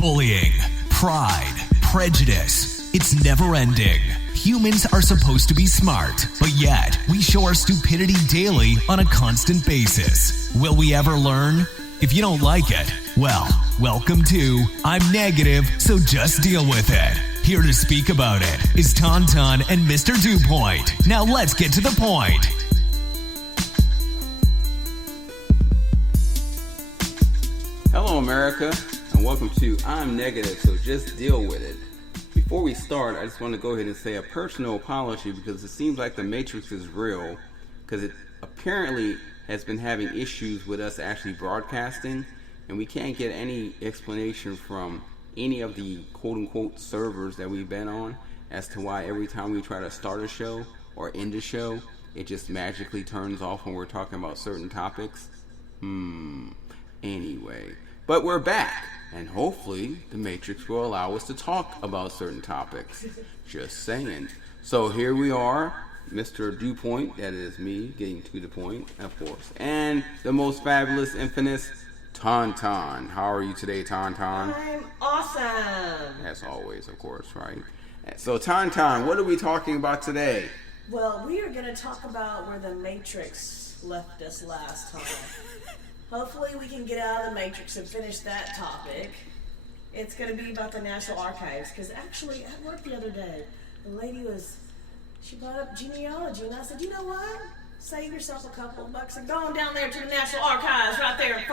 bullying, pride, prejudice. It's never ending. Humans are supposed to be smart, but yet we show our stupidity daily on a constant basis. Will we ever learn? If you don't like it, well, welcome to I'm Negative, so just deal with it. Here to speak about it is Tauntaun and Mr. Dupoint. Now let's get to the point. Hello, America, and welcome to I'm Negative, so just deal with it. Before we start, I just want to go ahead and say a personal apology because it seems like the Matrix is real, because it apparently has been having issues with us actually broadcasting, and we can't get any explanation from any of the quote-unquote servers that we've been on as to why every time we try to start a show or end a show, it just magically turns off when we're talking about certain topics. Anyway, but we're back, and hopefully the Matrix will allow us to talk about certain topics. Just saying. So here we are, Mr. Dupoint, that is me, getting to the point, of course, and the most fabulous, infamous Tauntaun. How are you today, Tauntaun? I'm awesome. As always, of course, right? So Tauntaun, what are we talking about today? Well, we are going to talk about where the Matrix left us last time. Hopefully we can get out of the Matrix and finish that topic. It's going to be about the National Archives, because actually at work the other day, the lady she brought up genealogy, and I said, you know what? Save yourself a couple of bucks and go on down there to the National Archives right there in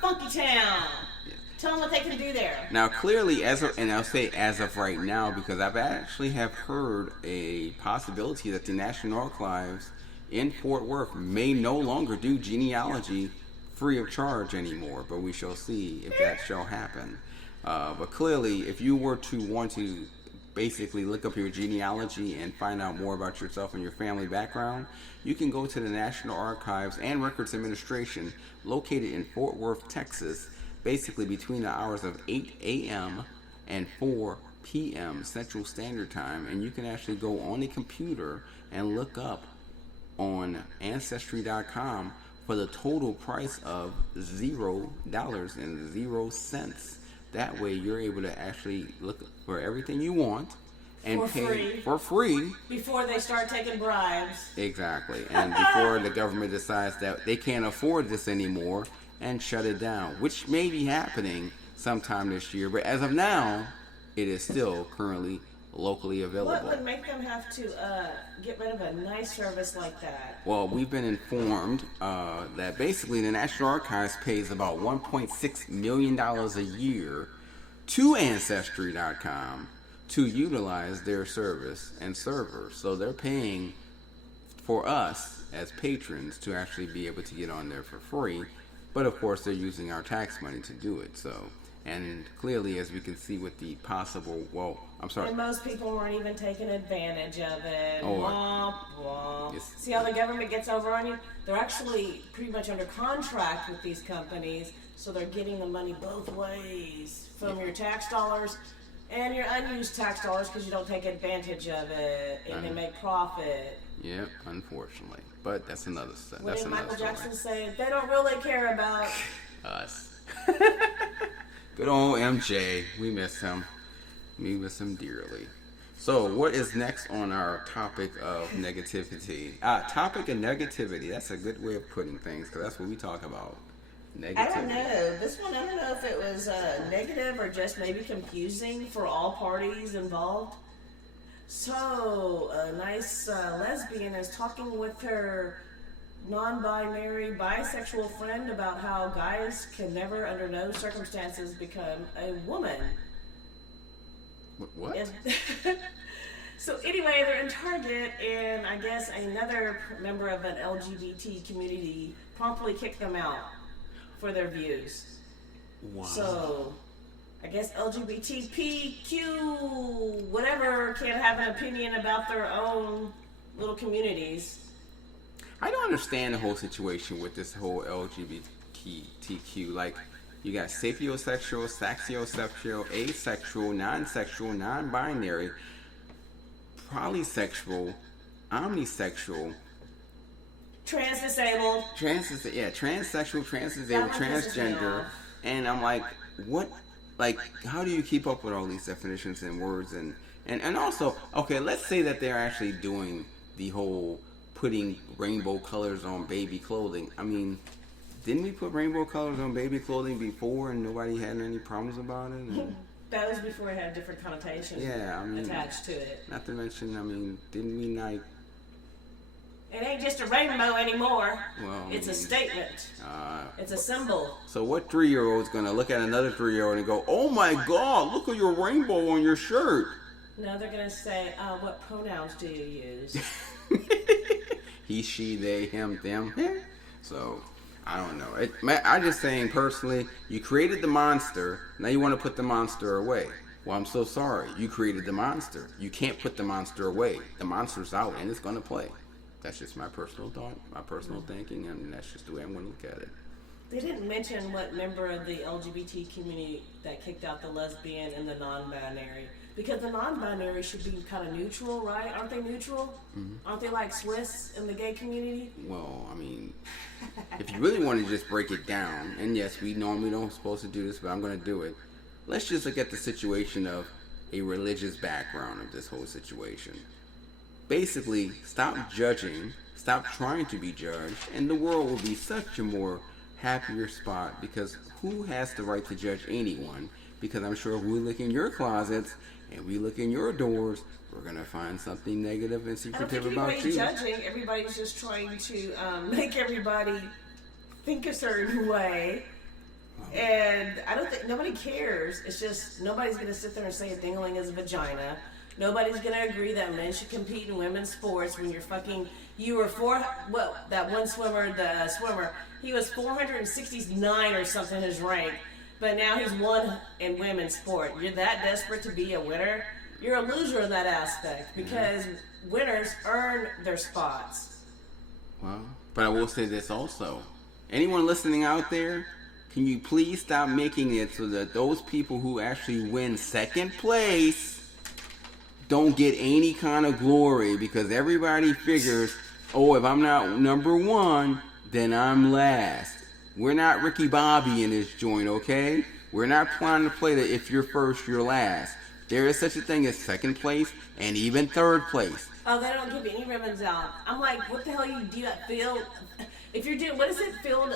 Funky Town. Yeah. Tell them what they can do there. Now, clearly, and I'll say as of right now, because I've actually have heard a possibility that the National Archives in Fort Worth may no longer do genealogy free of charge anymore, but we shall see if that shall happen. But clearly, if you were to want to basically look up your genealogy and find out more about yourself and your family background, you can go to the National Archives and Records Administration located in Fort Worth, Texas, basically between the hours of 8 a.m. and 4 p.m. Central Standard Time, and you can actually go on the computer and look up on Ancestry.com for the total price of $0.00. That way you're able to actually look for everything you want and pay for free. Before they start taking bribes. Exactly. And before the government decides that they can't afford this anymore and shut it down, which may be happening sometime this year. But as of now, it is still currently locally available. What would make them have to get rid of a nice service like that? Well, we've been informed that basically the National Archives pays about $1.6 million a year to Ancestry.com to utilize their service and servers. So they're paying for us as patrons to actually be able to get on there for free. But of course, they're using our tax money to do it. And clearly, as we can see with the possible, And most people weren't even taking advantage of it. Oh, womp, womp. Yes. See how the government gets over on you? They're actually pretty much under contract with these companies, so they're getting the money both ways from your tax dollars and your unused tax dollars because you don't take advantage of it and they make profit. Yep, unfortunately. But that's another stuff. What did Michael Jackson say? They don't really care about us. Good old MJ. We miss him. We miss him dearly. So, what is next on our topic of negativity? Topic of negativity. That's a good way of putting things, because that's what we talk about. Negativity. I don't know. This one, I don't know if it was negative or just maybe confusing for all parties involved. So, a nice lesbian is talking with her non-binary, bisexual friend about how guys can never, under no circumstances, become a woman. What? So anyway, they're in Target, and I guess another member of an LGBT community promptly kicked them out for their views. Wow. So I guess LGBTQ, whatever, can't have an opinion about their own little communities. I don't understand the whole situation with this whole LGBTQ. Like, you got sapiosexual, saxiosexual, asexual, non-sexual, non-binary, polysexual, omnisexual, Trans-disabled. Transsexual, transdisabled, transgender. And I'm like, what like, how do you keep up with all these definitions and words and also, okay, let's say that they're actually doing the whole putting rainbow colors on baby clothing. I mean, didn't we put rainbow colors on baby clothing before and nobody had any problems about it? And, that was before it had different connotations attached to it. Not to mention, I mean, didn't we like... It ain't just a rainbow anymore. Well, it's a statement. It's a symbol. So what 3-year-old's going to look at another 3-year-old and go, oh my God, look at your rainbow on your shirt? No, they're going to say, what pronouns do you use? He, she, they, him, them. So, I don't know. I'm just saying, personally, you created the monster. Now you want to put the monster away. Well, I'm so sorry. You created the monster. You can't put the monster away. The monster's out and it's going to play. That's just my personal thought, my personal thinking, and that's just the way I'm going to look at it. They didn't mention what member of the LGBT community that kicked out the lesbian and the non-binary. Because the non-binary should be kind of neutral, right? Aren't they neutral? Mm-hmm. Aren't they like Swiss in the gay community? Well, I mean, if you really want to just break it down, and yes, we normally don't supposed to do this, but I'm going to do it. Let's just look at the situation of a religious background of this whole situation. Basically, stop judging, stop trying to be judged, and the world will be such a more happier spot, because who has the right to judge anyone? Because I'm sure if we look in your closets and we look in your doors, we're going to find something negative and secretive about you. I don't think anybody's judging. Everybody's just trying to make everybody think a certain way. And I don't think, nobody cares. It's just, nobody's going to sit there and say a dingling is a vagina. Nobody's going to agree that men should compete in women's sports when you were that one swimmer, the swimmer, he was 469 or something his rank, but now he's won in women's sport. You're that desperate to be a winner? You're a loser in that aspect, because winners earn their spots. Well, but I will say this also. Anyone listening out there, can you please stop making it so that those people who actually win second place don't get any kind of glory, because everybody figures, oh, if I'm not number one, then I'm last. We're not Ricky Bobby in this joint, okay? We're not trying to play that if you're first, you're last. There is such a thing as second place and even third place. Oh, they don't give any ribbons out. I'm like, what the hell you do at field? If you're doing, what is it, field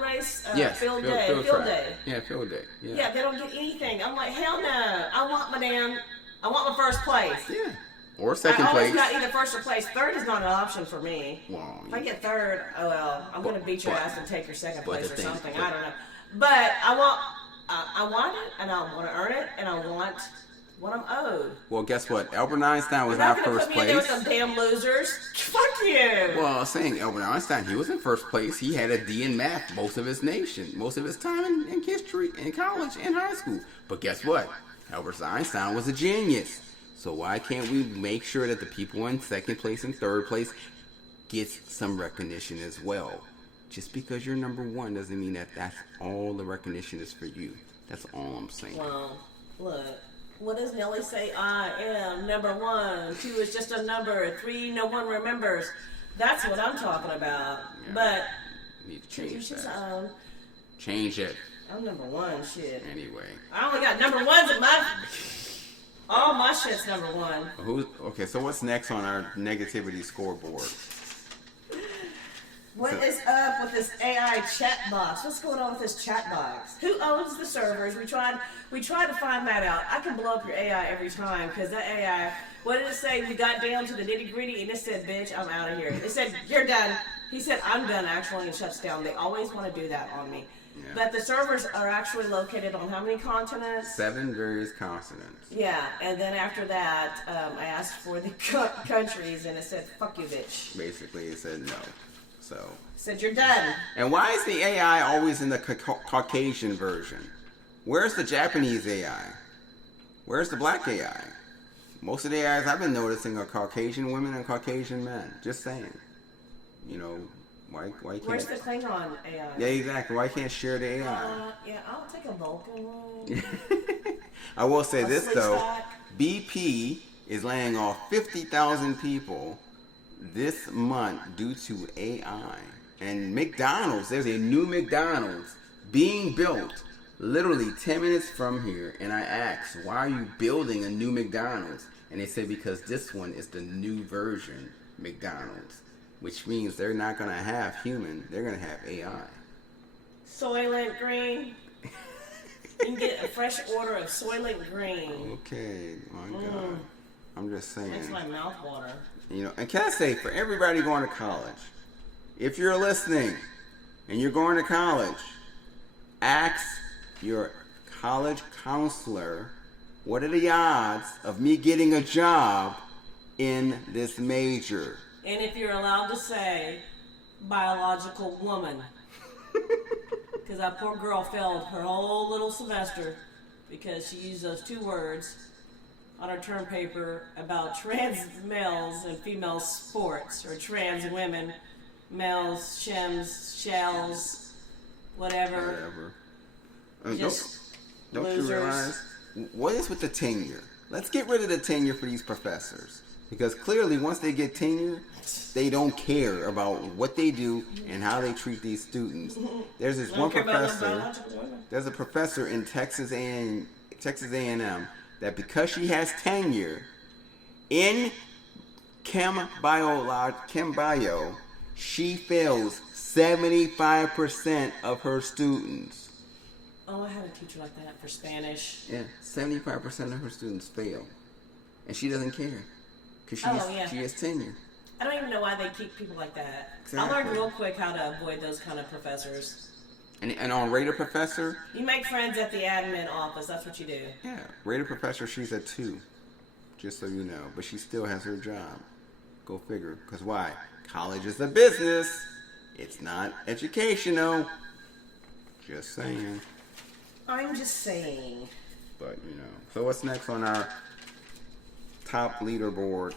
race? Yes, field day. Yeah, field day. Yeah, they don't get anything. I'm like, hell no. I want my first place. Yeah. Or second I always place. got either first or place. Third is not an option for me. Well, if I get third, oh well, I'm going to beat your ass and take your second place or something. But, I don't know. But I want it, and I want to earn it, and I want what I'm owed. Well, guess what? Albert Einstein was not first place. There were some damn losers. Fuck you. Well, I was saying Albert Einstein, he was in first place. He had a D in math most of his time in history, in college, and high school. But guess what? Albert Einstein was a genius. So why can't we make sure that the people in second place and third place get some recognition as well? Just because you're number one doesn't mean that that's all the recognition is for you. That's all I'm saying. Well, look, what does Nelly say? I am number one. 2 is just a number. 3, no one remembers. That's what I'm talking about. Yeah, but you need to change that. Own. Change it. I'm number one, shit. Anyway. I only got number ones in my... All my shit's number one. Okay, so what's next on our negativity scoreboard? What is up with this AI chat box? What's going on with this chat box? Who owns the servers? We tried to find that out. I can blow up your AI every time, because that AI, what did it say? We got down to the nitty gritty and it said, bitch, I'm out of here. It said, you're done. He said, I'm done, actually, and shuts down. They always want to do that on me. Yeah. But the servers are actually located on how many continents? 7 various continents. Yeah, and then after that, I asked for the countries, and it said, fuck you, bitch. Basically, it said no. So said you're done. And why is the AI always in the Caucasian version? Where's the Japanese AI? Where's the black AI? Most of the AIs I've been noticing are Caucasian women and Caucasian men. Just saying. You know, why can't... Where's the Klingon AI? Yeah, exactly. Why can't share the AI? Yeah, I'll take a Vulcan one. I will say this, though. BP is laying off 50,000 people this month due to AI. And McDonald's, there's a new McDonald's being built literally 10 minutes from here, and I asked, why are you building a new McDonald's? And they said, because this one is the new version McDonald's, which means they're not going to have human, they're going to have AI. Soylent Green. You can get a fresh order of Soylent Green. Okay, my God. I'm just saying. Makes my mouth water. You know, and can I say, for everybody going to college, if you're listening and you're going to college, ask your college counselor, what are the odds of me getting a job in this major? And if you're allowed to say biological woman. Because that poor girl failed her whole little semester because she used those 2 words on her term paper about trans males and female sports, or trans women, males, shems, shells, whatever. Just don't you realize, what is with the tenure? Let's get rid of the tenure for these professors. Because clearly, once they get tenure, they don't care about what they do and how they treat these students. There's this one professor. There's a professor in Texas A&M that, because she has tenure in chem bio, she fails 75% of her students. Oh, I had a teacher like that for Spanish. Yeah, 75% of her students fail, and she doesn't care. Because she has tenure. I don't even know why they keep people like that. Exactly. I learned real quick how to avoid those kind of professors. And on Raider Professor? You make friends at the admin office. That's what you do. Yeah. Raider Professor, she's a 2. Just so you know. But she still has her job. Go figure. Because why? College is a business. It's not educational. Just saying. I'm just saying. But, you know. So what's next on our top leaderboard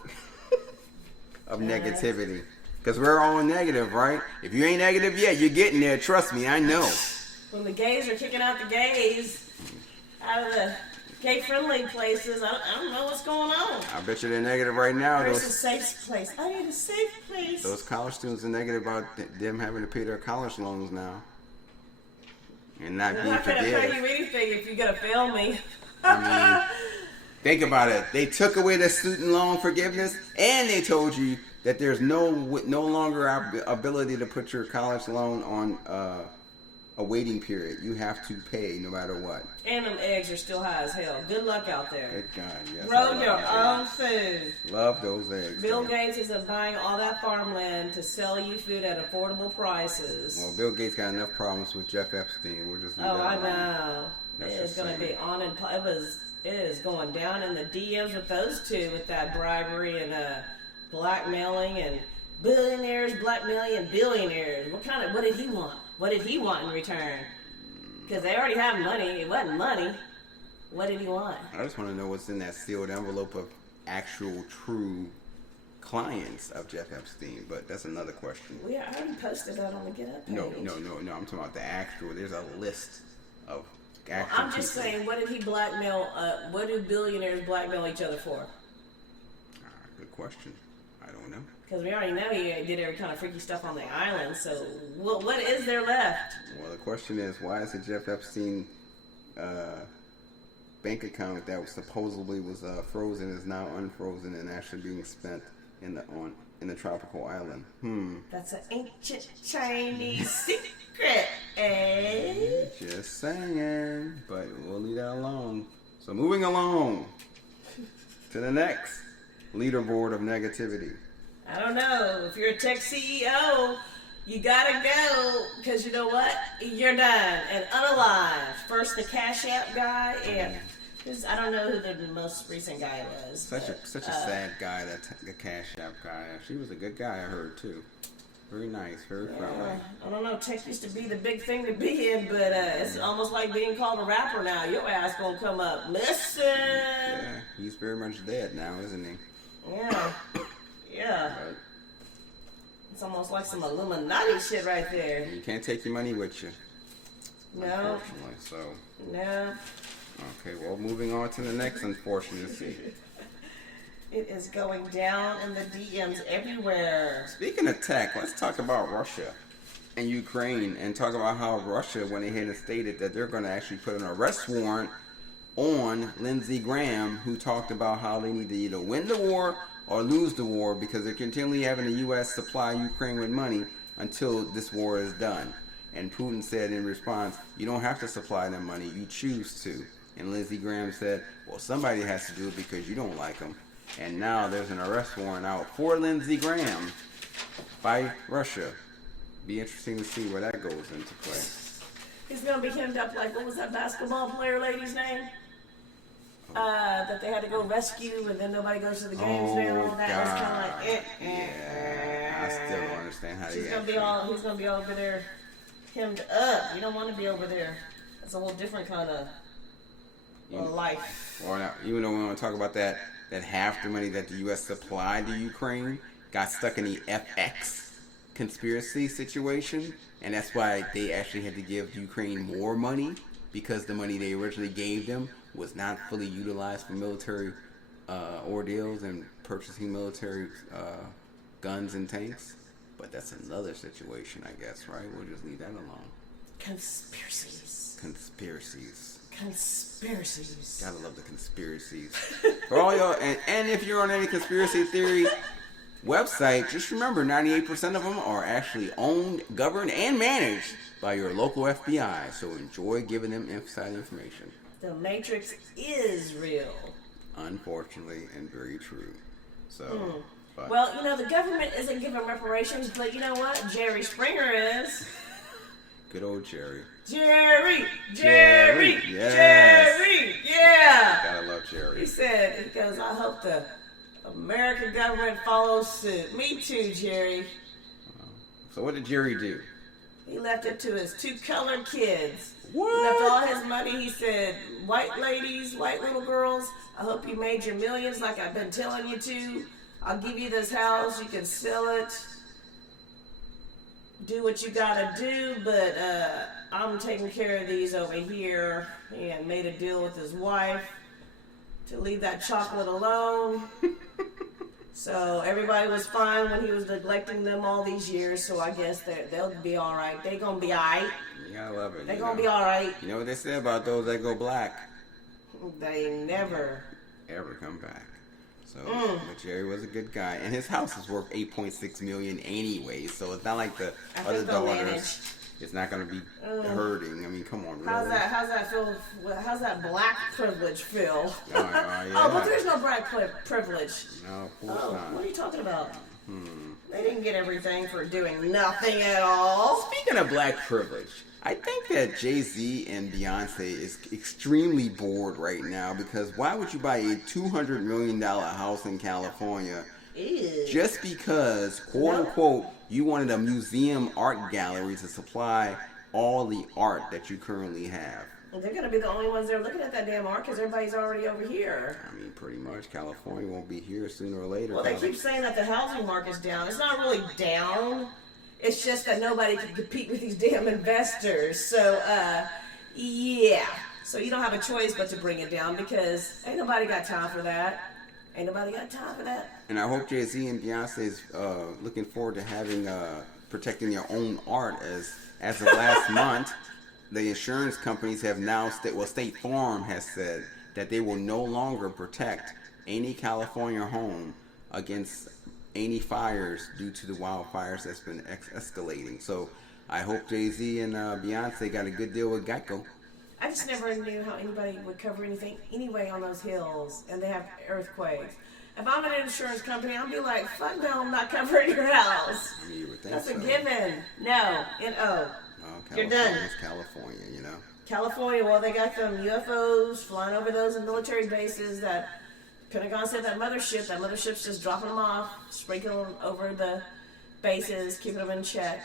of negativity? Because we're all negative, right? If you ain't negative yet, you're getting there. Trust me, I know. When the gays are kicking out the gays out of the gay-friendly places, I don't know what's going on. I bet you they're negative right now. Where's a safe place? I need a safe place. Those college students are negative about them having to pay their college loans now. And not being forgiven. I'm not going to pay you anything if you're going to fail me. I mean, think about it. They took away the student loan forgiveness, and they told you that there's no longer ability to put your college loan on a waiting period. You have to pay no matter what. And them eggs are still high as hell. Good luck out there. Good God, yes. Grow your own food. Love those eggs. Bill Gates isn't buying all that farmland to sell you food at affordable prices. Well, Bill Gates got enough problems with Jeff Epstein. We'll just leave that I alone. know. That's It is going to be on and it is going down in the DMs with those two, with that bribery and blackmailing, and billionaires blackmailing and billionaires. What did he want? What did he want in return? Because they already have money. It wasn't money. What did he want? I just want to know what's in that sealed envelope of actual, true clients of Jeff Epstein, but that's another question. We already posted that on the Get Up page. No. I'm talking about the actual. There's a list of actual I'm just people. saying, what did he blackmail? What do billionaires blackmail each other for? Good question. I don't know. Because we already know he did every kind of freaky stuff on the island, so what is there left? Well, the question is, why is the Jeff Epstein bank account that supposedly was frozen is now unfrozen and actually being spent in the tropical island? That's an ancient Chinese secret, eh? Just saying, but we'll leave that alone. So moving along to the next leaderboard of negativity. I don't know. If you're a tech CEO, you gotta go, because you know what? You're done and unalive. First, the Cash App guy, and I don't know who the most recent guy was. Such a sad guy, the Cash App guy. She was a good guy, I heard, too. Very nice, very friendly. I don't know, tech used to be the big thing to be in, but it's almost like being called a rapper now. Your ass gonna come up missing. Yeah, he's very much dead now, isn't he? Yeah. But it's almost like some Illuminati shit right there. you can't take your money with you. No. Unfortunately, so. No. Okay, well, moving on to the next unfortunacy. It is going down in the DMs everywhere. Speaking of tech, let's talk about Russia. and Ukraine, and talk about how Russia went ahead and stated that they're going to actually put an arrest warrant on Lindsey Graham, who talked about how they need to either win the war or lose the war because they're continually having the U.S. supply Ukraine with money until this war is done. And Putin said in response, you don't have to supply them money, you choose to. And Lindsey Graham said, well, somebody has to do it because you don't like them. And now there's an arrest warrant out for Lindsey Graham by Russia. Be interesting to see where that goes into play. He's going to be hemmed up like, what was that basketball player lady's name? That they had to go rescue, and then nobody goes to the games now. That was kind of like, Yeah, I still don't understand how he's gonna be over there, hemmed up. You don't want to be over there. That's a whole different kind of life. Or now, even though we want to talk about that half the money that the U.S. supplied to Ukraine got stuck in the FX conspiracy situation, and that's why they actually had to give Ukraine more money because the money they originally gave them was not fully utilized for military ordeals and purchasing military guns and tanks. But that's another situation, I guess, right? We'll just leave that alone. Conspiracies. Gotta love the conspiracies. For all y'all, and if you're on any conspiracy theory website, just remember 98% of them are actually owned, governed, and managed by your local FBI. So enjoy giving them inside information. The Matrix is real. Unfortunately, and very true. So, well, the government isn't giving reparations, but you know what? Jerry Springer is. Good old Jerry. Jerry! Yes. Jerry! Yeah! Gotta love Jerry. He goes, I hope the American government follows suit. Me too, Jerry. So what did Jerry do? He left it to his 2 colored kids. What? He left all his money. He said, white ladies, white little girls, I hope you made your millions like I've been telling you to. I'll give you this house. You can sell it. Do what you gotta do, but I'm taking care of these over here. And made a deal with his wife to leave that chocolate alone. So everybody was fine when he was neglecting them all these years, so I guess they'll be all right. They gonna be all right. You gotta love it. They gonna be all right. You know what they say about those that go black? They never ever come back. So, but Jerry was a good guy, and his house is worth $8.6 million anyway. So it's not like the other daughters. It's not going to be hurting. I mean, come on. How's that feel? How's that black privilege feel? Yeah. Oh, but there's no black privilege. No, of course not. What are you talking about? They didn't get everything for doing nothing at all. Speaking of black privilege, I think that Jay-Z and Beyonce is extremely bored right now because why would you buy a $200 million house in California just because, quote unquote, you wanted a museum art gallery to supply all the art that you currently have? Well, they're going to be the only ones that are looking at that damn art because everybody's already over here. I mean, pretty much. California won't be here sooner or later. Well, they keep saying that the housing market's down. It's not really down. It's just that nobody can compete with these damn investors. So, yeah. So you don't have a choice but to bring it down because ain't nobody got time for that. Ain't nobody got time for that. And I hope Jay-Z and Beyonce is looking forward to having protecting their own art as of last month. The insurance companies have now, State Farm has said that they will no longer protect any California home against any fires due to the wildfires that's been escalating. So I hope Jay-Z and Beyonce got a good deal with Geico. I just never knew how anybody would cover anything anyway on those hills, and they have earthquakes. If I'm an insurance company, I'll be like, fuck no, I'm not covering your house. I mean, you would think That's so. a given. No, N-O. You're done. It's California, you know. California, well, they got them UFOs flying over those military bases that Pentagon said that mothership's just dropping them off, sprinkling them over the bases, keeping them in check.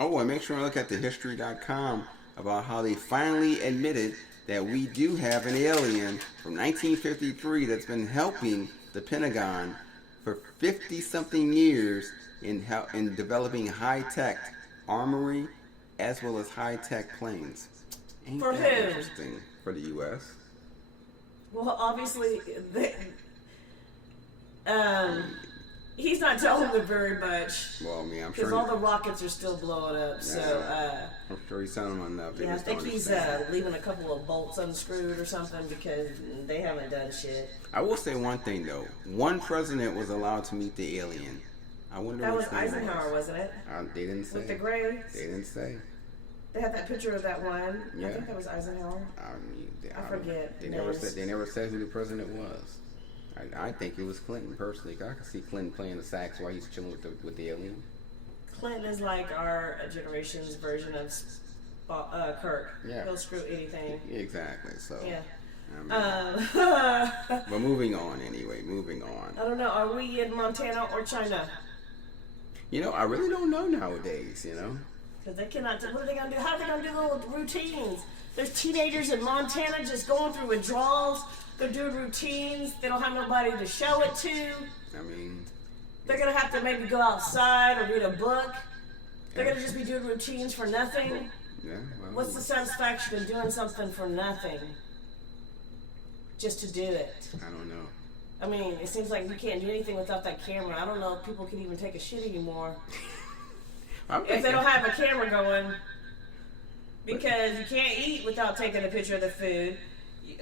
Oh, and make sure to look at thehistory.com about how they finally admitted that we do have an alien from 1953 that's been helping the Pentagon for 50-something years in developing high-tech armory as well as high-tech planes. Ain't For that who? interesting? For the U.S. Well, obviously, He's not telling them very much. Well, I mean, I'm because sure all the rockets are still blowing up. So I'm sure he's telling them enough. I think he's leaving a couple of bolts unscrewed or something because they haven't done shit. I will say one thing though: one president was allowed to meet the alien. I wonder. That was Eisenhower, wasn't it? They didn't say. With the gray. They didn't say. They had that picture of that one. Yeah. I think that was Eisenhower. I forget. They never said. They never said who the president was. I think it was Clinton personally. I could see Clinton playing the sax while he's chilling with the alien. Clinton is like our generation's version of Kirk. Yeah. He'll screw anything. Exactly. So. Yeah. But moving on anyway. Moving on. I don't know. Are we in Montana or China? I really don't know nowadays. Because they cannot. What are they gonna do? How are they gonna do little routines? There's teenagers in Montana just going through withdrawals. They're doing routines. They don't have nobody to show it to. I mean, they're gonna have to maybe go outside or read a book. They're gonna just be doing routines for nothing. Yeah. Well, what's the satisfaction of doing something for nothing? Just to do it. I don't know. I mean, it seems like you can't do anything without that camera. I don't know if people can even take a shit anymore. If they don't have a camera going. Because you can't eat without taking a picture of the food.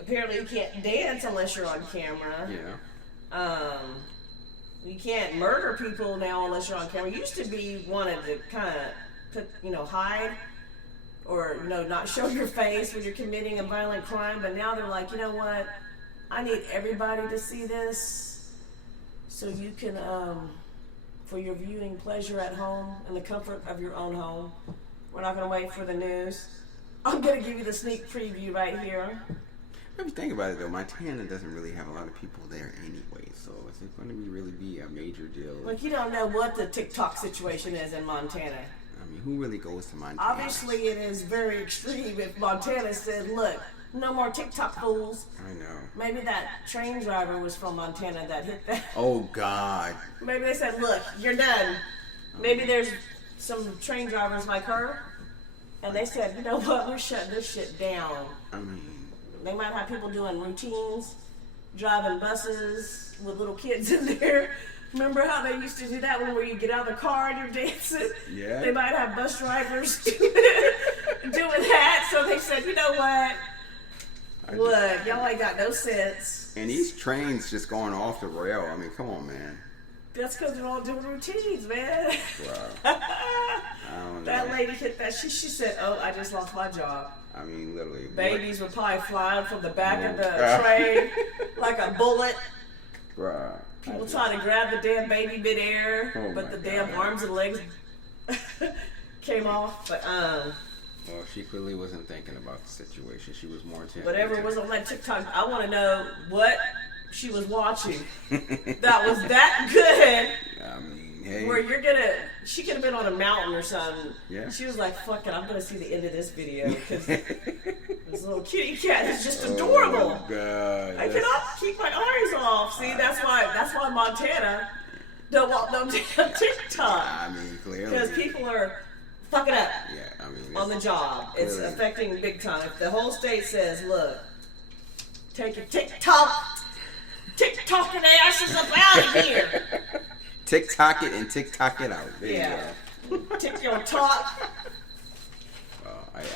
Apparently you can't dance unless you're on camera. Yeah. You can't murder people now unless you're on camera. It used to be wanted to kind of hide or, not show your face when you're committing a violent crime. But now they're like, you know what? I need everybody to see this so you can, for your viewing pleasure at home in the comfort of your own home. We're not going to wait for the news. I'm going to give you the sneak preview right here. If you think about it, though, Montana doesn't really have a lot of people there anyway, so is it going to really be a major deal? Look, you don't know what the TikTok situation is in Montana. I mean, who really goes to Montana? Obviously, it is very extreme if Montana said, look, no more TikTok fools. I know. Maybe that train driver was from Montana that hit that. Oh, God. Maybe they said, look, you're done. Maybe there's some train drivers like her, and they said, you know what, we're shutting this shit down. I mean, they might have people doing routines, driving buses with little kids in there. Remember how they used to do that one where you get out of the car and you're dancing? Yeah. They might have bus drivers doing that, so they said, you know what? Look, y'all ain't got no sense. And these trains just going off the rail. I mean, come on, man. That's because they're all doing routines, man. Wow. I don't know. That lady hit that. She said, oh, I just lost my job. I mean, literally. Babies were probably flying from the back of the train like a bullet. Bruh. People trying to grab the damn baby midair, but the damn arms and legs came off. But well, she clearly wasn't thinking about the situation. She was more intent. Whatever was on that TikTok, I want to know what she was watching. That was that good. I mean, hey. Where she could have been on a mountain or something. Yeah. She was like, fuck it, I'm going to see the end of this video because this little kitty cat is just adorable. Oh, God. I cannot keep my eyes off. See, that's why Montana don't want no damn TikTok. I mean, clearly. Because people are fucking up Yeah, I mean. on the job. It's clearly. affecting big time. If the whole state says, look, take your TikToking asses up out of here. TikTok it and TikTok it out. There you go. Tick your talk.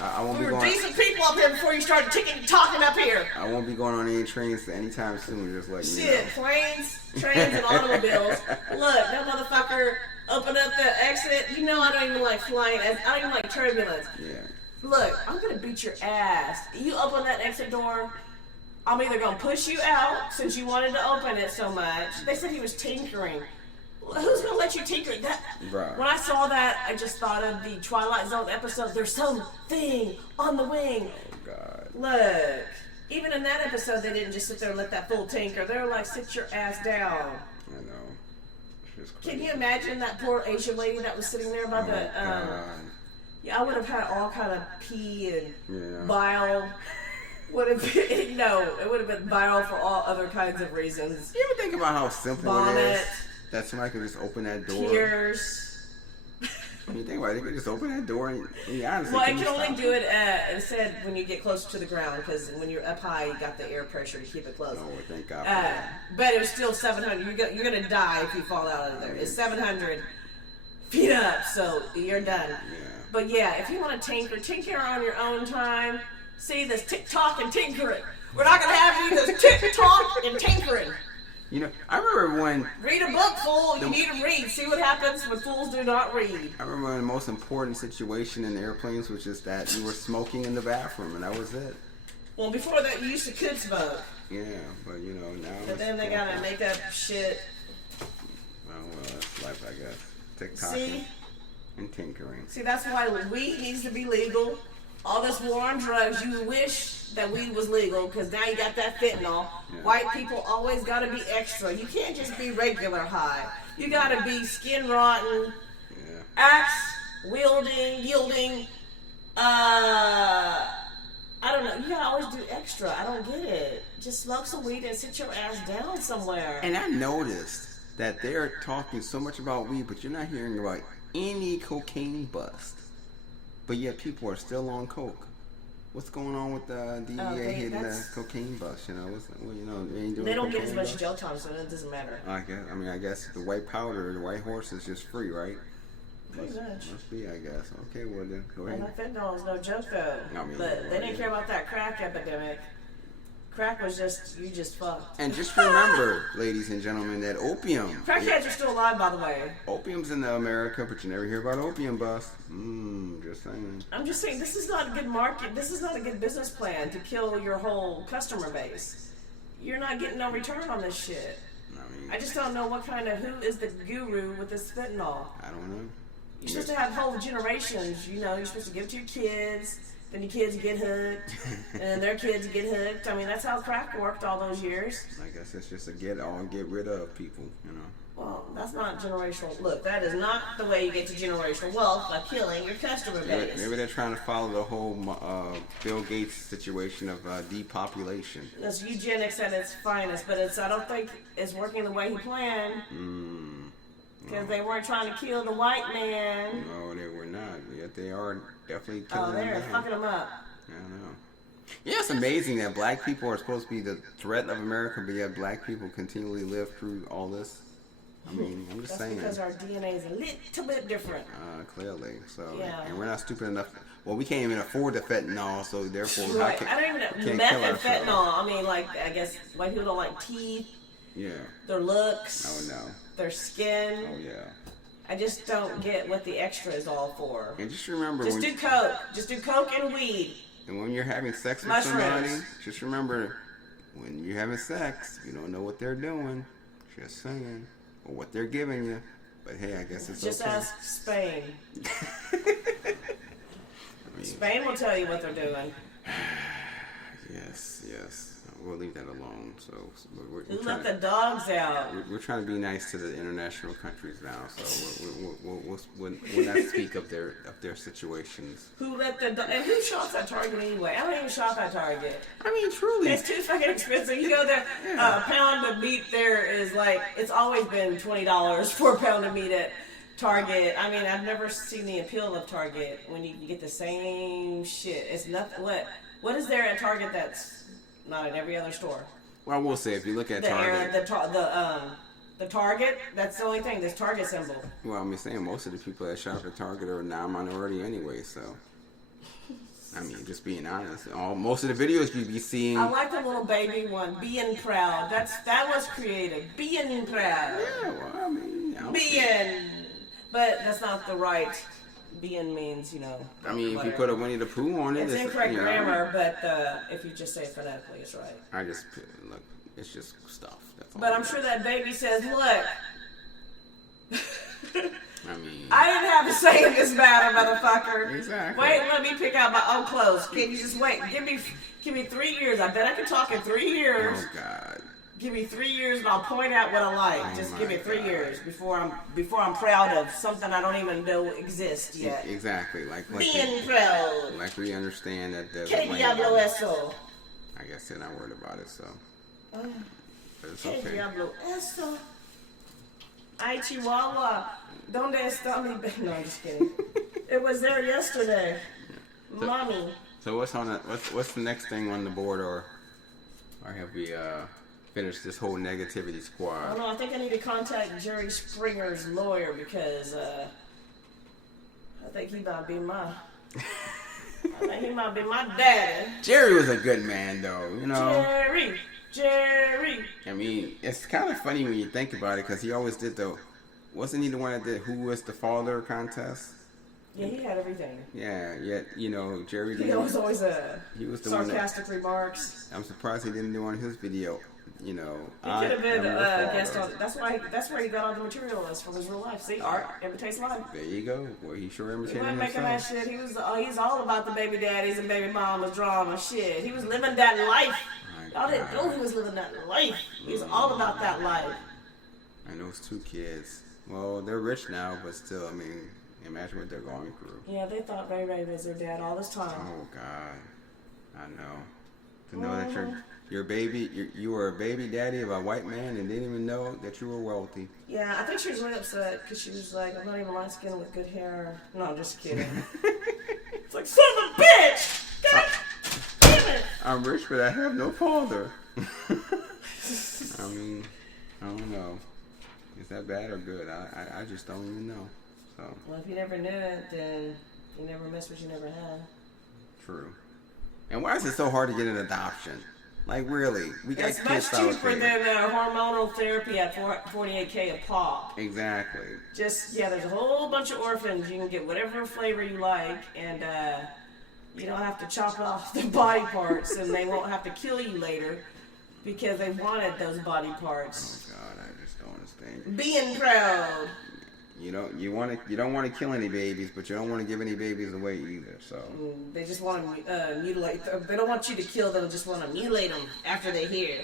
I won't We be were going. decent people up here before you started talking up here. I won't be going on any trains anytime soon. Just like Shit, planes, trains, and automobiles. Look, that motherfucker opened up the exit. You know I don't even like flying. I don't even like turbulence. Yeah. Look, I'm gonna beat your ass. You open that exit door, I'm either gonna push you out since you wanted to open it so much. They said he was tinkering. Who's gonna let you tinker that? Right. When I saw that, I just thought of the Twilight Zone episode. There's something on the wing. Oh, God. Look, even in that episode, they didn't just sit there and let that fool tinker. They were like, sit your ass down. I know. She's Can crazy. you imagine that poor Asian lady that was sitting there by the? God. Yeah, I would have had all kind of pee and Yeah. bile. Would have been, it would have been bile for all other kinds of reasons. You ever think about how simple it Vomit, is that somebody can just open that door? tears. I mean, think about it. They could just open that door and honestly, Well, it can only do it instead when you get closer to the ground, because when you're up high, you got the air pressure to keep it closed. Oh, thank God for that. But it was still 700. You're gonna die if you fall out of there. It's 700 feet up, so you're done. Yeah. But yeah, if you want to tinker on your own time. See this tick-tock and tinkering. We're not gonna have you this tick-tock and tinkering. You know, I remember when... Read a book, fool. You need to read. See what happens when fools do not read. I remember when the most important situation in airplanes was just that you were smoking in the bathroom, and that was it. Well, before that, you used to could smoke. Yeah, but you know, now... But then they gotta make up shit. Well, that's life, I guess. TikTok and tinkering. See, that's why weed needs to be legal. All this war on drugs, you wish that weed was legal, because now you got that fentanyl. Yeah. White people always got to be extra. You can't just be regular high. You got to be skin rotten, axe yielding. I don't know. You got to always do extra. I don't get it. Just smoke some weed and sit your ass down somewhere. And I noticed that they're talking so much about weed, but you're not hearing about any cocaine bust. But yet people are still on coke. What's going on with the DEA hitting the cocaine bust? You know, they ain't doing. They don't get as much jail time, so it doesn't matter. I guess the white powder, the white horse is just free, right? Pretty much. Must be, I guess. Okay, well then, go ahead. Well, that fentanyl is no joke, though. But they didn't care about that crack epidemic. Crack was you just fucked. And just remember, ladies and gentlemen, that opium. Crackheads are still alive, by the way. Opium's in America, but you never hear about opium bust. Just saying. I'm just saying, this is not a good market. This is not a good business plan to kill your whole customer base. You're not getting no return on this shit. I just don't know who is the guru with this fentanyl. I don't know. You're supposed to have whole generations. You know, you're supposed to give it to your kids. Then your kids get hooked, and then their kids get hooked. I mean, that's how crack worked all those years. I guess it's just a get rid of people, you know. Well, that's not generational. Look, that is not the way you get to generational wealth, by killing your customer base. Maybe they're trying to follow the whole Bill Gates situation of depopulation. That's eugenics at its finest, but I don't think it's working the way he planned. Because they weren't trying to kill the white man. No, they were not. Yet they are definitely killing them. They're fucking them up. I don't know. Yeah, it's amazing that black people are supposed to be the threat of America, but yet black people continually live through all this. I mean, I'm just saying. That's because our DNA is a little bit different. Clearly. So, yeah. And we're not stupid enough. Well, we can't even afford the fentanyl, so therefore, right. I don't even know. Meth and fentanyl. I mean, I guess white people don't like teeth. Yeah. Their looks. Oh, no. Their skin. Oh, yeah. I just don't get what the extra is all for. And just remember... Just do coke. Just do coke and weed. And when you're having sex with somebody, just remember, when you're having sex, you don't know what they're doing. Just saying. Or what they're giving you. But hey, I guess it's just okay. Just ask Spain. Spain will tell you what they're doing. Yes. We'll leave that alone. Who let the dogs out? We're trying to be nice to the international countries now, so we'll not speak of their situations. Who let the and who shops at Target anyway? I don't even shop at Target. I mean, truly, it's too fucking expensive. You go there, a pound of meat there is it's always been $20 for a pound of meat at Target. I mean, I've never seen the appeal of Target when you can get the same shit. It's nothing. What is there at Target that's not at every other store? Well, I will say, if you look at Target, the Target, that's the only thing. This Target symbol. Well, I'm saying most of the people that shop at Target are now minority anyway. So, I mean, just being honest, most of the videos you be seeing. I like the little baby one, being proud. That was creative. Being proud. Yeah, well, I mean, but that's not the right. Being means, I mean, if you put a Winnie the Pooh on it, it's incorrect grammar, but if you just say it phonetically, it's right. Look, it's just stuff. That's all. But I'm sure that baby says, look. I mean, I didn't have to say in this matter, motherfucker. Exactly. Wait, let me pick out my own clothes. Can you just wait? Give me 3 years. I bet I can talk in 3 years. Oh God. Give me 3 years and I'll point out what I like. Just give me 3 years before I'm proud of something I don't even know exists yet. Exactly, like being proud. Like we understand that there's Que diablo eso? I guess they're not worried about it, so. But it's Que okay. diablo eso? Ay, Chihuahua. Donde está mi baby? No, I'm just kidding. It was there yesterday. Mommy. So what's the next thing on the board, or have we finished this whole negativity I squad? don't know. I think I need to contact Jerry Springer's lawyer because I think he might be my. I think he might be my daddy. Jerry was a good man, though. You know. Jerry. I mean, it's kind of funny when you think about it, because he always did wasn't he the one that did Who Was the Father contest? Yeah, he had everything. Yeah, yet, you know, Jerry He was always he was the sarcastic remarks. I'm surprised he didn't do on his video. You know, He could have been a guest on. That's where he got all the material is from his real life. See, art imitates life. There you go. Well, he sure He imitated wasn't making himself. that shit. He's all about the baby daddies and baby mamas drama shit. He was living that life. Y'all didn't know he was living that life. He's all about that life. And those two kids. Well, they're rich now, but still, I mean, imagine what they're going through. Yeah, they thought Ray Ray was their dad all this time. Oh God, I know. To know that your baby, you were a baby daddy of a white man and didn't even know that you were wealthy. Yeah, I think she was really upset because she was like, I'm not even light skinned with good hair. No, I'm just kidding. It's like, son of a bitch! God damn it! I'm rich, but I have no father. I mean, I don't know. Is that bad or good? I just don't even know. So. Well, if you never knew it, then you never missed what you never had. True. And why is it so hard to get an adoption? Like, really? We got it's kids much out cheaper there. than hormonal therapy at $48K a pop. Exactly. There's a whole bunch of orphans. You can get whatever flavor you like, and you don't have to chop off the body parts, and they won't have to kill you later because they wanted those body parts. Oh God, I just don't understand. Being proud. You don't want to kill any babies, but you don't want to give any babies away either. So They just want to mutilate them. They don't want you to kill them. They just want to mutilate them after they're here.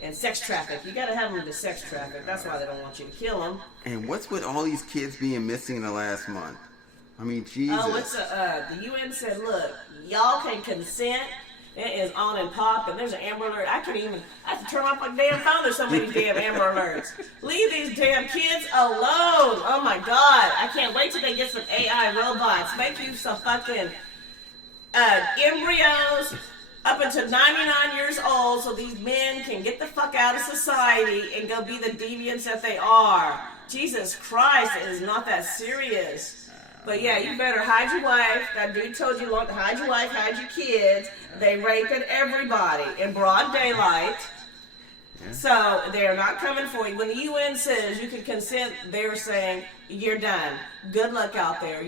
And sex traffic. You got to have them to sex traffic. That's why they don't want you to kill them. And what's with all these kids being missing in the last month? I mean, Jesus. Oh, the UN said, look, y'all can consent. It is on and pop, and there's an Amber Alert. I have to turn off my damn phone. There's so many damn Amber Alerts. Leave these damn kids alone. Oh my God. I can't wait till they get some AI robots. Make you some fucking embryos up until 99 years old so these men can get the fuck out of society and go be the deviants that they are. Jesus Christ, it is not that serious. But yeah, you better hide your wife. That dude told you to hide your wife, hide your kids. They raping everybody in broad daylight. Yeah. So they're not coming for you. When the UN says you can consent, they're saying you're done. Good luck out there.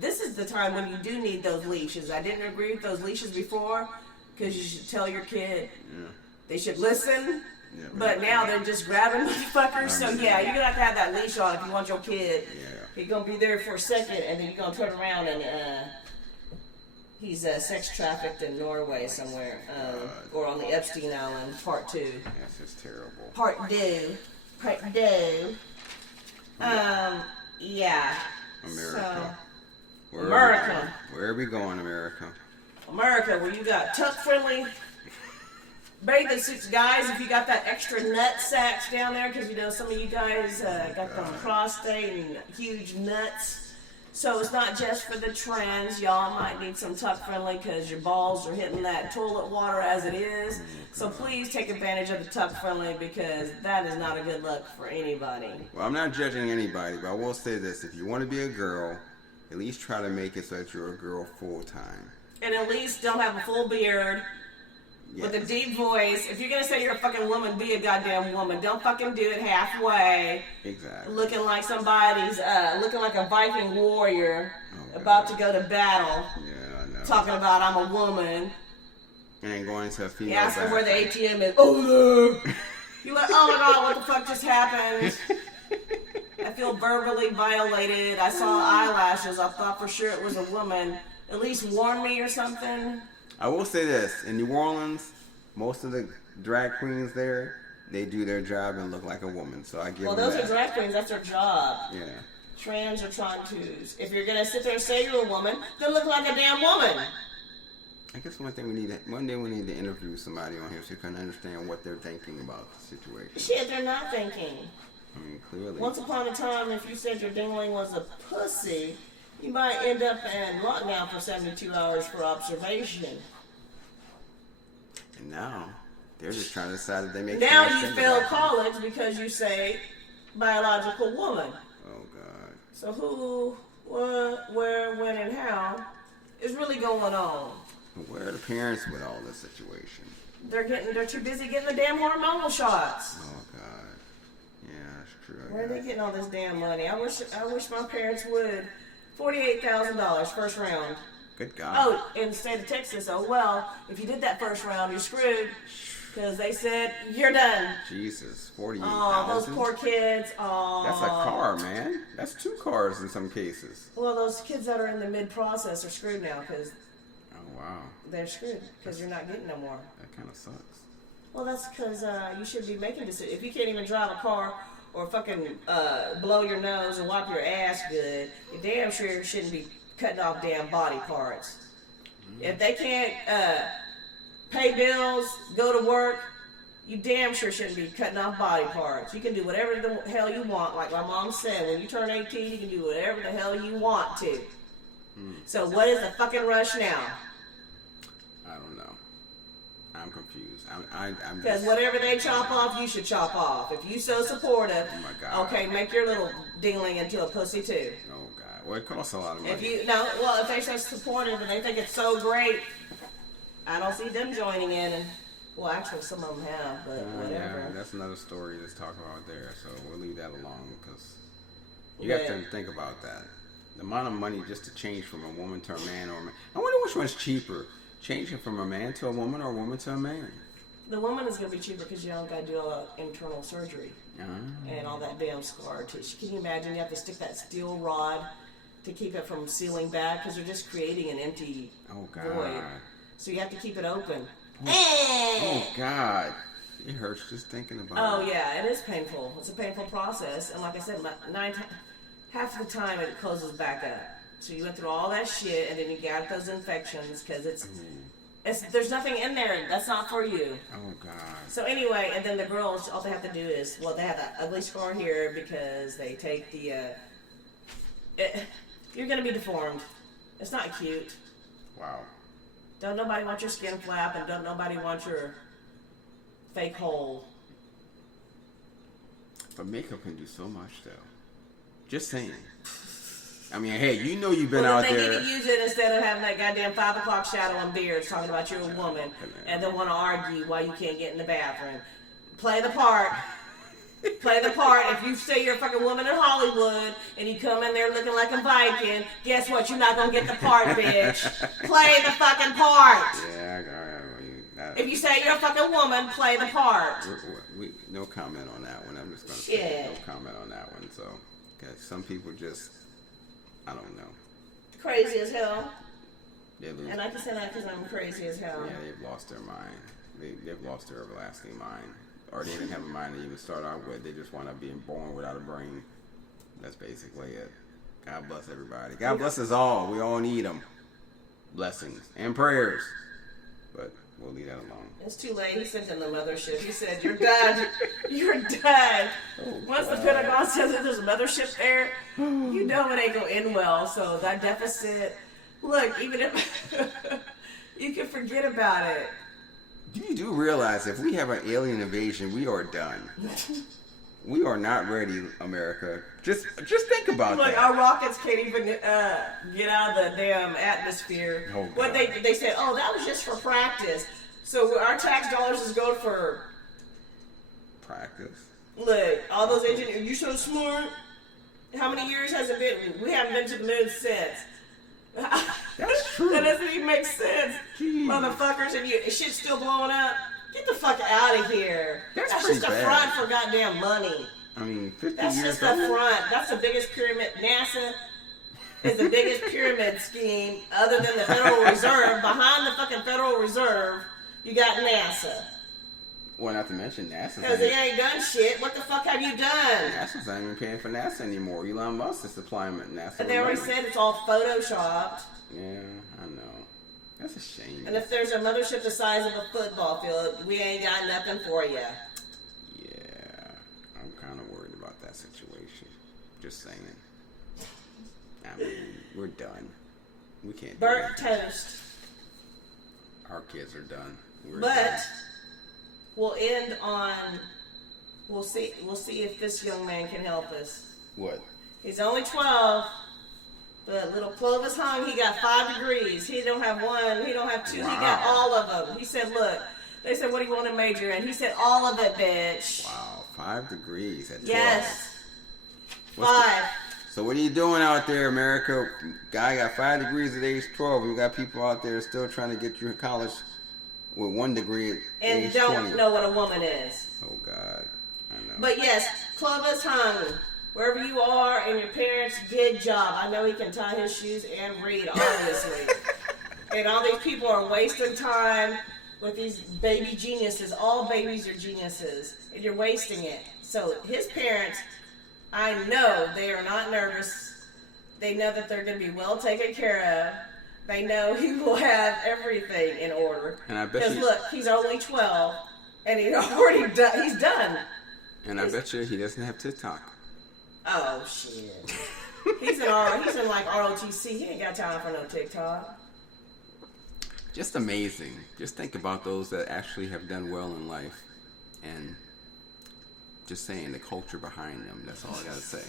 This is the time when you do need those leashes. I didn't agree with those leashes before because you should tell your kid. Yeah. They should listen. Yeah, but now they're just grabbing motherfuckers. So yeah, you're gonna have to have that leash on if you want your kid. Yeah. He's gonna be there for a second, and then you're gonna turn around and he's sex trafficked in Norway somewhere, or on the Epstein Island, part 2. That's just terrible. Part 2. Yeah. America. So, America. Where are we going, America? America, where you got tuck-friendly bathing suits, guys. If you got that extra nut sacks down there, because some of you guys got them prostate and huge nuts. So it's not just for the trends. Y'all might need some tuck-friendly because your balls are hitting that toilet water as it is. So please take advantage of the tuck-friendly because that is not a good look for anybody. Well, I'm not judging anybody, but I will say this. If you want to be a girl, at least try to make it so that you're a girl full-time. And at least don't have a full beard. Yes. With a deep voice. If you're gonna say you're a fucking woman, be a goddamn woman. Don't fucking do it halfway. Exactly. Looking like somebody's, looking like a Viking warrior about to go to battle. Yeah, I know. Talking about I'm a woman. And then going to a female. Yeah, asking where the ATM is. Oh no! You're like, oh my God, what the fuck just happened? I feel verbally violated. I saw eyelashes. I thought for sure it was a woman. At least warn me or something. I will say this, in New Orleans, most of the drag queens there, they do their job and look like a woman, so I give them those that. are drag queens, that's their job. Yeah. Trans are trying to. If you're going to sit there and say you're a woman, then look like a damn woman. I guess one day we need to interview somebody on here so you can understand what they're thinking about the situation. Shit, they're not thinking. I mean, clearly. Once upon a time, if you said your dingling was a pussy, you might end up in lockdown for 72 hours for observation. And now, they're just trying to decide that they make. Now you fail college because you say biological woman. Oh God. So who, what, where, when, and how is really going on? Where are the parents with all this situation? They're too busy getting the damn hormonal shots. Oh God. Yeah, that's true. Where are they getting all this damn money? I wish my parents would. $48,000 first round. Good God. Oh, in the state of Texas. Oh well, if you did that first round, you're screwed. Because they said you're done. Jesus, 48,000. Oh, those poor kids. Oh. That's a car, man. That's 2 cars in some cases. Well, those kids that are in the mid-process are screwed now because. Oh wow. They're screwed because you're not getting no more. That kind of sucks. Well, that's because you should be making decisions. If you can't even drive a car or fucking blow your nose and wipe your ass good, you damn sure shouldn't be cutting off damn body parts. If they can't pay bills, go to work, you damn sure shouldn't be cutting off body parts. You can do whatever the hell you want. Like my mom said, when you turn 18, you can do whatever the hell you want to. So what is the fucking rush now? I don't know. I'm confused. I'm Because whatever they chop off, you should chop off. If you so supportive, oh my God. Okay, make your little dingling into a pussy too. Oh God. Well, it costs a lot of money. If they're so supportive and they think it's so great, I don't see them joining in. And well, actually, some of them have, but whatever. Yeah, that's another story to talk about there. So we'll leave that alone because you have to think about that. The amount of money just to change from a woman to a man or a man. I wonder which one's cheaper. Changing from a man to a woman or a woman to a man? The woman is going to be cheaper because you don't got to do all that internal surgery and all that damn scar tissue. Can you imagine you have to stick that steel rod to keep it from sealing back because they're just creating an empty void. So you have to keip it open. Oh God. It hurts just thinking about it. Oh yeah, it is painful. It's a painful process. And like I said, half the time it closes back up. So you went through all that shit, and then you got those infections because there's nothing in there that's not for you. Oh God. So anyway, and then the girls, all they have to do is, they have that ugly scar here because they take the. You're gonna be deformed. It's not cute. Wow. Don't nobody want your skin flap, and don't nobody want your fake hole. But makeup can do so much, though. Just saying. I mean, hey, you know you've been out they there. They need to use it instead of having that goddamn 5 o'clock shadow on beards talking about you're a woman and then want to argue why you can't get in the bathroom. Play the part. Play the part. If you say you're a fucking woman in Hollywood and you come in there looking like a Viking, guess what? You're not going to get the part, bitch. Play the fucking part. Yeah, if you say you're a fucking woman, play the part. No comment on that one. I'm just going to say no comment on that one. So, because some people just... I don't know. Crazy as hell. And I can say that because I'm crazy as hell. Yeah, they've lost their mind. They've lost their everlasting mind. Or they didn't have a mind to even start out with. They just wound up being born without a brain. That's basically it. God bless everybody. God bless us all. We all need them. Blessings and prayers. But we'll leave that alone. It's too late. He sent in the mothership. He said, you're done. You're done. Once the Pentagon says that there's a mothership there, you know it ain't going to end well. So that deficit, look, even if you can forget about it. You do realize if we have an alien invasion, we are done. We are not ready, America. Just think about that. Like our rockets can't even get out of the damn atmosphere. Oh, what they said, that was just for practice. So our tax dollars is going for practice. Look, all those engineers. You so smart. How many years has it been? We haven't been to the moon since. That's true. That doesn't even make sense, motherfuckers. And shit's still blowing up. Get the fuck out of here. That's just a front for goddamn money. I mean, 50 That's years just a front. That's the biggest pyramid. NASA is the biggest pyramid scheme other than the Federal Reserve. Behind the fucking Federal Reserve, you got NASA. Well, not to mention NASA. Because they ain't done shit. What the fuck have you done? NASA's not even paying for NASA anymore. Elon Musk is supplying NASA. And they already said it's all photoshopped. Yeah, I know. That's a shame. And if there's a mothership the size of a football field, we ain't got nothing for you. Yeah, I'm kind of worried about that. that situation. Just saying. I mean, we're done. We can't do Burnt anything. toast. Our kids are done. We're But done. we'll end on. We'll see if this young man can help us. What? He's only 12, but little Clovis hung. He got 5 degrees. He don't have 1. He don't have 2. He got all of them. He said, "Look." They said, "What do you want to major in?" He said, "All of it, bitch." Wow, 5 degrees at 12. Yes. What's 5. So what are you doing out there, America? Guy got 5 degrees at age 12. You got people out there still trying to get through college with 1 degree at And age don't 20. know what a woman is. Oh, God. I know. But yes, Clovis hung. Wherever you are and your parents, good job. I know he can tie his shoes and read, obviously. And all these people are wasting time with these baby geniuses. All babies are geniuses. And you're wasting it. So his parents, I know they are not nervous. They know that they're going to be well taken care of. They know he will have everything in order. And I bet Because you, look, he's only 12, and he's already done. He's done. and I bet you he doesn't have TikTok. Oh shit. He's in like ROTC. He ain't got time for no TikTok. Just amazing. Just think about those that actually have done well in life, and just saying the culture behind them. That's all I gotta say.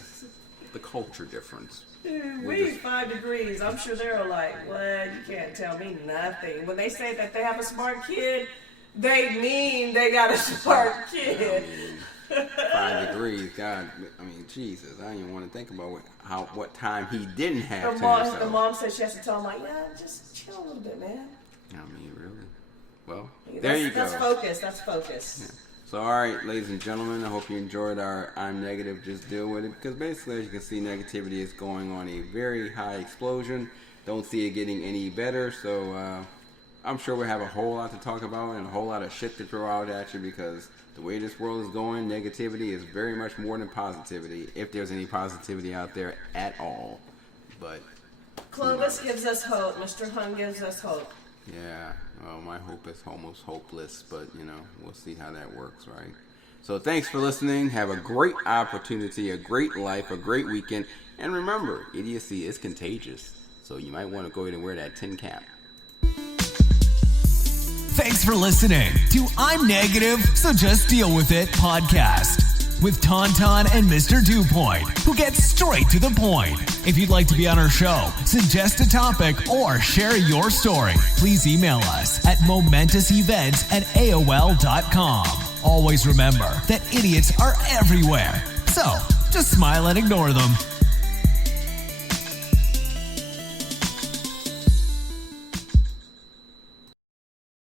The culture difference. Dude, we need 5 degrees. I'm sure they're like, "What? You can't tell me nothing." When they say that they have a smart kid, they mean they got a smart kid. 5 degrees, God. I mean, Jesus. I don't even want to think about what time he didn't have to himself. The mom said she has to tell him, like, "Yeah, just chill a little bit, man." I mean, really. Well, there you go. That's focus. That's focus. Yeah. So, all right, ladies and gentlemen, I hope you enjoyed our I'm Negative, Just Deal With It. Because basically, as you can see, negativity is going on a very high explosion. Don't see it getting any better. So, I'm sure we'll have a whole lot to talk about and a whole lot of shit to throw out at you, because the way this world is going, negativity is very much more than positivity, if there's any positivity out there at all. But Clovis gives us hope. Mr. Hung gives us hope. yeah, well, my hope is almost hopeless, but, we'll see how that works, right? So thanks for listening. Have a great opportunity, a great life, a great weekend. And remember, idiocy is contagious, so you might want to go ahead and wear that tin cap. Thanks for listening to I'm Negative, So Just Deal With It podcast with Tauntaun and Mr. Dupoint, who gets straight to the point. If you'd like to be on our show, suggest a topic, or share your story, please email us at momentousevents@aol.com. Always remember that idiots are everywhere, so just smile and ignore them.